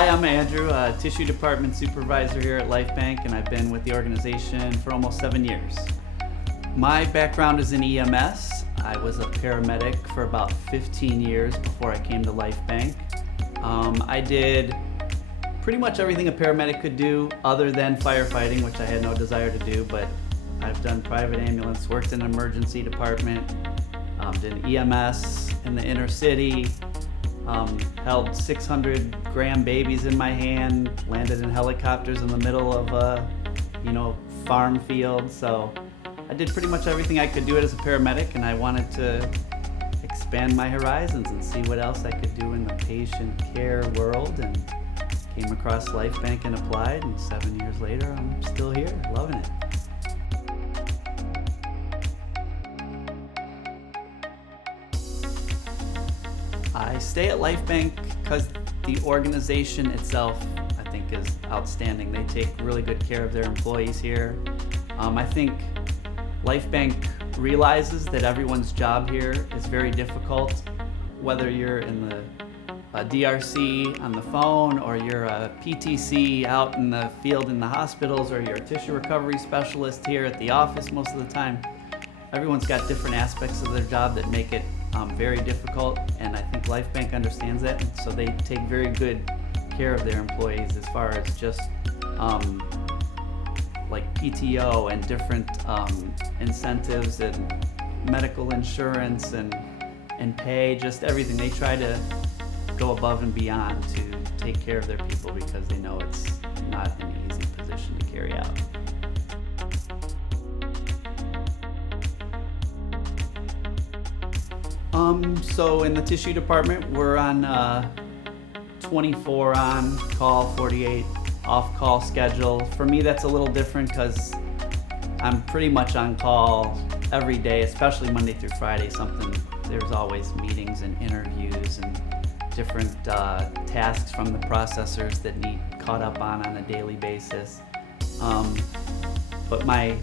Hi, I'm Andrew, Tissue Department Supervisor here at Lifebanc, and I've been with the organization for almost 7 years. My background is in EMS. I was a paramedic for about 15 years before I came to Lifebanc. I did pretty much everything a paramedic could do other than firefighting, which I had no desire to do, but I've done private ambulance, worked in an emergency department, did EMS in the inner city, held 600-gram babies in my hand, landed in helicopters in the middle of a, farm field. So I did pretty much everything I could do as a paramedic, and I wanted to expand my horizons and see what else I could do in the patient care world, and came across Lifebanc and applied, and 7 years later I'm still here, loving it. I stay at Lifebanc because the organization itself, I think, is outstanding. They take really good care of their employees here. I think Lifebanc realizes that everyone's job here is very difficult, whether you're in the DRC on the phone, or you're a PTC out in the field in the hospitals, or you're a tissue recovery specialist here at the office most of the time. Everyone's got different aspects of their job that make it very difficult, and I think Lifebanc understands that, and so they take very good care of their employees as far as just like PTO and different incentives and medical insurance and pay, just everything. They try to go above and beyond to take care of their people because they know it's not an easy position to carry out. So in the tissue department, we're on 24 on call, 48 off call schedule. For me, that's a little different because I'm pretty much on call every day, especially Monday through Friday. There's always meetings and interviews and different tasks from the processors that need caught up on a daily basis. But my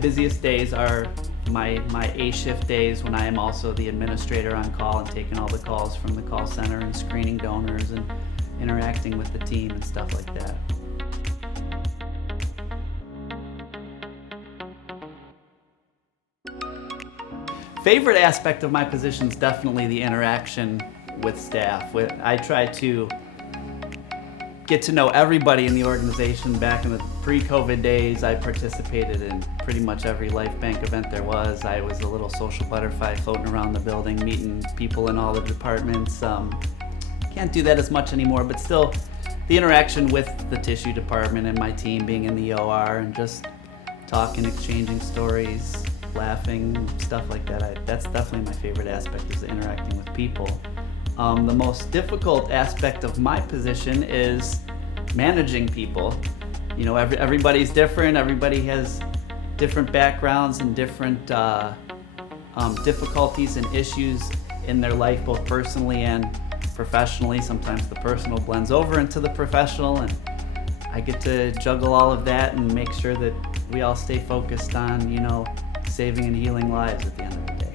busiest days are my A shift days, when I am also the administrator on call and taking all the calls from the call center and screening donors and interacting with the team and stuff like that. Favorite aspect of my position is definitely the interaction with staff. I try to get to know everybody in the organization. Back in the pre-COVID days, I participated in pretty much every Lifebanc event there was. I was a little social butterfly floating around the building, meeting people in all the departments. Can't do that as much anymore, but still the interaction with the tissue department and my team being in the OR and just talking, exchanging stories, laughing, stuff like that. That's definitely my favorite aspect, is interacting with people. The most difficult aspect of my position is managing people. Everybody's different. Everybody has different backgrounds and different difficulties and issues in their life, both personally and professionally. Sometimes the personal blends over into the professional, and I get to juggle all of that and make sure that we all stay focused on, saving and healing lives at the end of the day.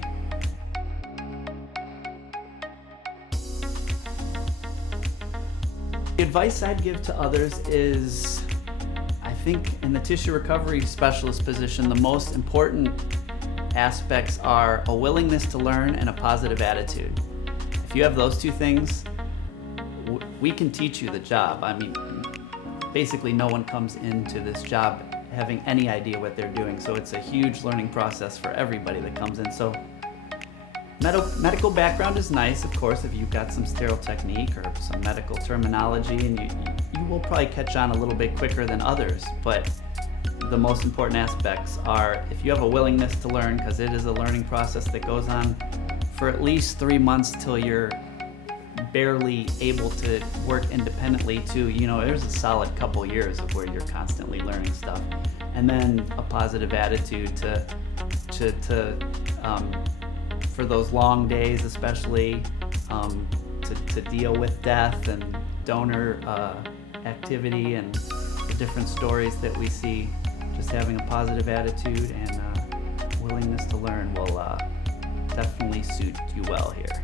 The advice I'd give to others is, I think in the tissue recovery specialist position, the most important aspects are a willingness to learn and a positive attitude. If you have those two things, we can teach you the job. I mean, basically no one comes into this job having any idea what they're doing, so it's a huge learning process for everybody that comes in. So medical background is nice, of course, if you've got some sterile technique or some medical terminology, and you will probably catch on a little bit quicker than others. But the most important aspects are, if you have a willingness to learn, because it is a learning process that goes on for at least 3 months till you're barely able to work independently, to, there's a solid couple years of where you're constantly learning stuff. And then a positive attitude for those long days, especially to deal with death and donor activity and the different stories that we see. Just having a positive attitude and willingness to learn will definitely suit you well here.